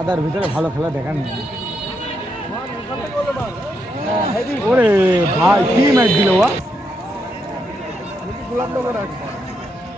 আদার ভিতরে ভালো খেলা দেখা নেই ওরে ভাই কি ম্যাচ দিল ওয়া?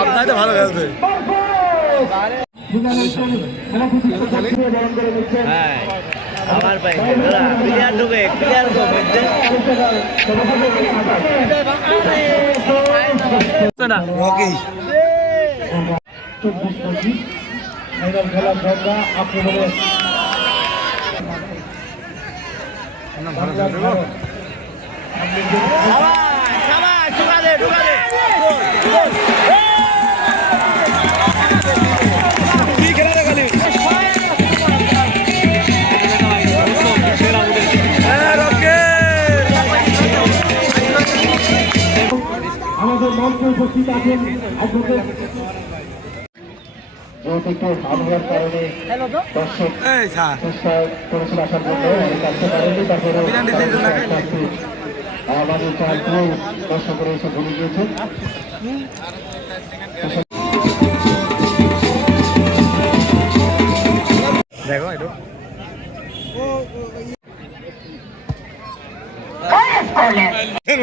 আপনার ভালো খেলছে। আমার ভাই প্লেয়ার ঢুকে প্লেয়ার না ফাইনাল খেলার ঝগড়া আক্রমণে। আমাদের মঞ্চে উপস্থিত আছেন একটু আবহাওয়ার কারণে দর্শক আসার জন্য অনেক আসতে পারেনি তারপরে। আমাদের এসে দেখো একটু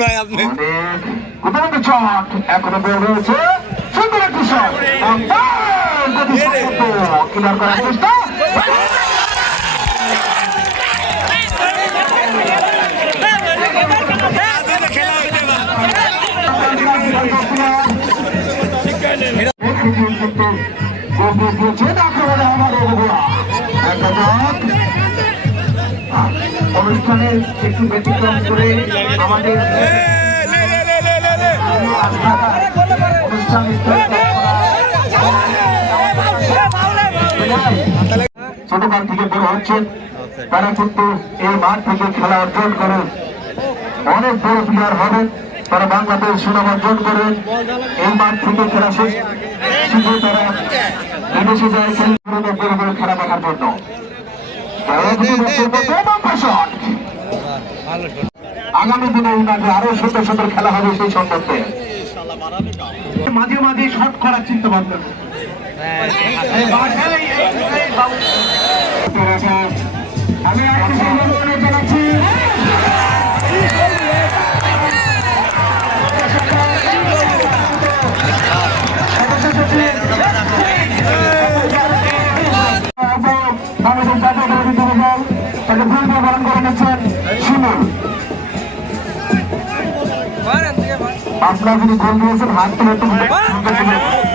ভাই আপনি চট এখনও বের হয়েছে। সুন্দর একটি শট। ক্লিয়ার করার চেষ্টা অনুষ্ঠানে একটু ব্যতিক্রম করে আমাদের ছোটকাল থেকে বড় হচ্ছেন তারা কিন্তু এই মাঠ থেকে খেলা অর্জন করে। অনেক বড় প্লেয়ার হবেন তারা বাংলাদেশ সুনাম অর্জন করেন এই মাঠ থেকে খেলা শেষ। শুধু তারা বিদেশে যায় বড় বড় খেলা দেখার জন্য। আগামী দিনে এই মাঠে আরও সুন্দর সুন্দর খেলা হবে সেই সম্পর্কে মাঝে মাঝে শট করার চিন্তা ভাবনা। আমি একটু সম্ভাবনা জানাচ্ছি বাংলাদেশ জাতীয় বিদ্যালয় দল তাকে আপনারা যদি গোল দিয়েছেন হাত তুলে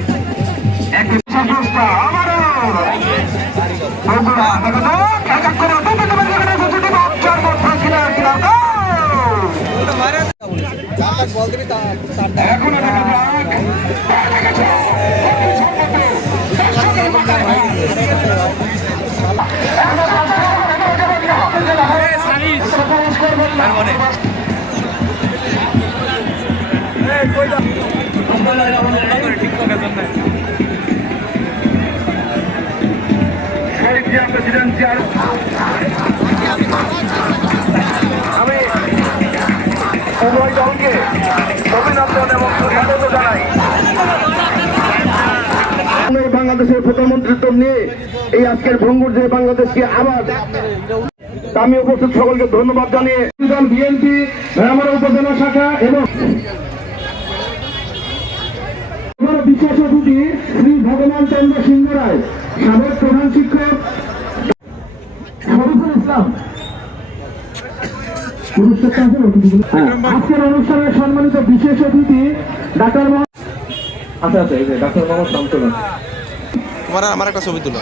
প্রেসিডেন্সিয়াল উভয় বাংলাদেশের প্রধানমন্ত্রিত্ব নিয়ে এই আজকের ভঙ্গুর যে বাংলাদেশকে আবার আমি উপস্থিত সকলকে ধন্যবাদ জানিয়ে বিএনপি ভ্রামরা উপজেলা শাখা এবং বিশেষ অতিথি শ্রী ভগবান চন্দ্র সিংহ রায়, সাবেক প্রধান শিক্ষক শরীফুল ইসলাম? হ্যাঁ। আজকের অনুষ্ঠানে সম্মানিত বিশেষ অতিথি ডাক্তার আচ্ছা আচ্ছা ডাক্তার মোহাম্মদ শামসুল তোমার আমার একটা ছবি তুলো।